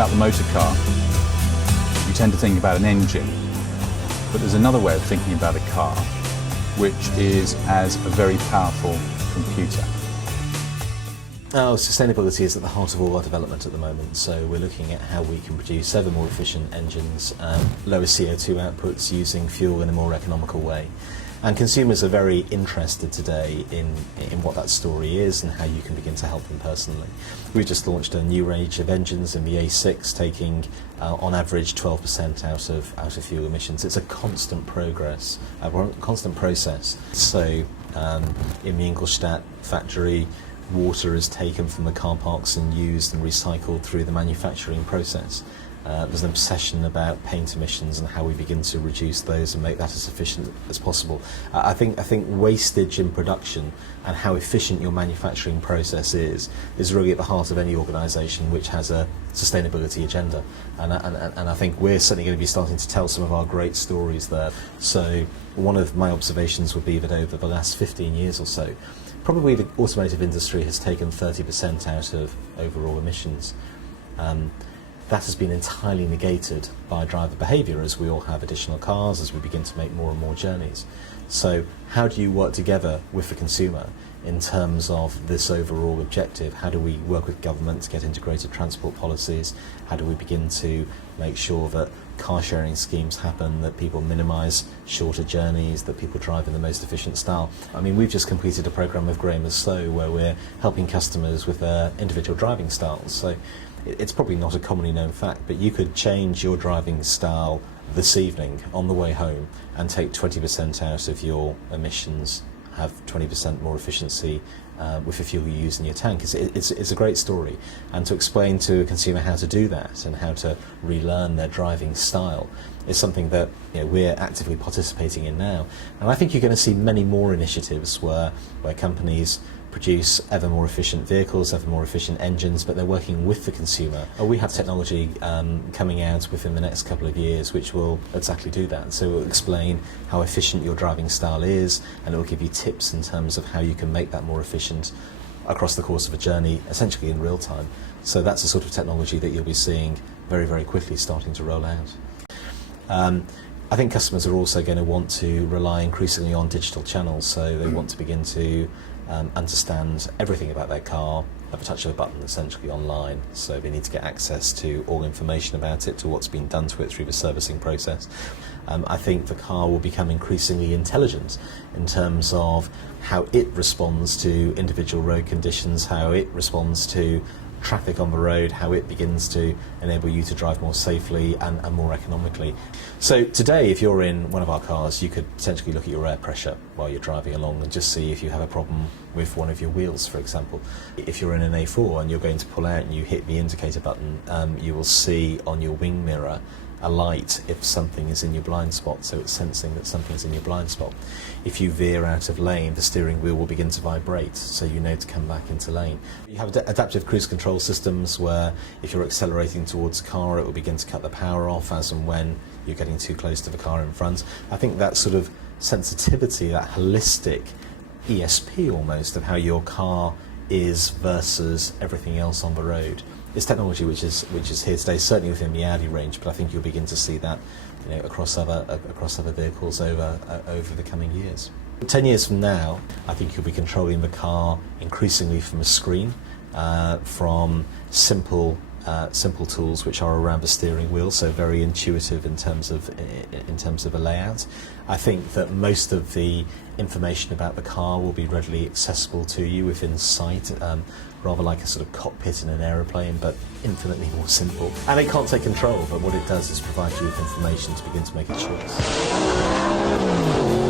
about the motor car, you tend to think about an engine. But there's another way of thinking about a car, which is as a very powerful computer. Sustainability is at the heart of all our development at the moment, so we're looking at how we can produce ever more efficient engines, lower CO2 outputs using fuel in a more economical way. And consumers are very interested today in what that story is and how you can begin to help them personally. We've just launched a new range of engines in the A6, taking on average 12% out of fuel emissions. It's a constant process. So in the Ingolstadt factory, water is taken from the car parks and used and recycled through the manufacturing process. There's an obsession about paint emissions and how we begin to reduce those and make that as efficient as possible. I think wastage in production and how efficient your manufacturing process is really at the heart of any organisation which has a sustainability agenda. And I think we're certainly going to be starting to tell some of our great stories there. So one of my observations would be that over the last 15 years or so, probably the automotive industry has taken 30% out of overall emissions. That has been entirely negated by driver behaviour as we all have additional cars, as we begin to make more and more journeys. So how do you work together with the consumer in terms of this overall objective? How do we work with government to get integrated transport policies? How do we begin to make sure that car sharing schemes happen, that people minimise shorter journeys, that people drive in the most efficient style? I mean, we've just completed a programme with Graham & Stowe where we're helping customers with their individual driving styles. So it's probably not a commonly known fact, but you could change your driving style this evening on the way home and take 20% out of your emissions, have 20% more efficiency with the fuel you use in your tank. It's a great story, and to explain to a consumer how to do that and how to relearn their driving style is something that we're actively participating in now. And I think you're going to see many more initiatives where companies produce ever more efficient vehicles, ever more efficient engines, but they're working with the consumer. We have technology coming out within the next couple of years which will exactly do that. So it will explain how efficient your driving style is, and it will give you tips in terms of how you can make that more efficient across the course of a journey, essentially in real time. So that's the sort of technology that you'll be seeing very, very quickly starting to roll out. I think customers are also going to want to rely increasingly on digital channels, so they want to begin to understand everything about their car at the touch of a button, essentially online. So they need to get access to all information about it, to what's been done to it through the servicing process. I think the car will become increasingly intelligent in terms of how it responds to individual road conditions, how it responds to traffic on the road, how it begins to enable you to drive more safely and more economically. So today, if you're in one of our cars, you could potentially look at your air pressure while you're driving along and just see if you have a problem with one of your wheels, for example. If you're in an A4 and you're going to pull out and you hit the indicator button, you will see on your wing mirror a light if something is in your blind spot, so it's sensing that something's in your blind spot. If you veer out of lane, the steering wheel will begin to vibrate, so you know to come back into lane. You have adaptive cruise control systems where if you're accelerating towards a car, it will begin to cut the power off as and when you're getting too close to the car in front. I think that sort of sensitivity, that holistic ESP almost of how your car is versus everything else on the road, it's technology which is here today, certainly within the Audi range, but I think you'll begin to see that across other vehicles over the coming years. 10 years from now, I think you'll be controlling the car increasingly from a screen, from simple tools which are around the steering wheel, so very intuitive in terms of a layout. I think that most of the information about the car will be readily accessible to you within sight, rather like a sort of cockpit in an aeroplane, but infinitely more simple. And it can't take control, but what it does is provide you with information to begin to make a choice.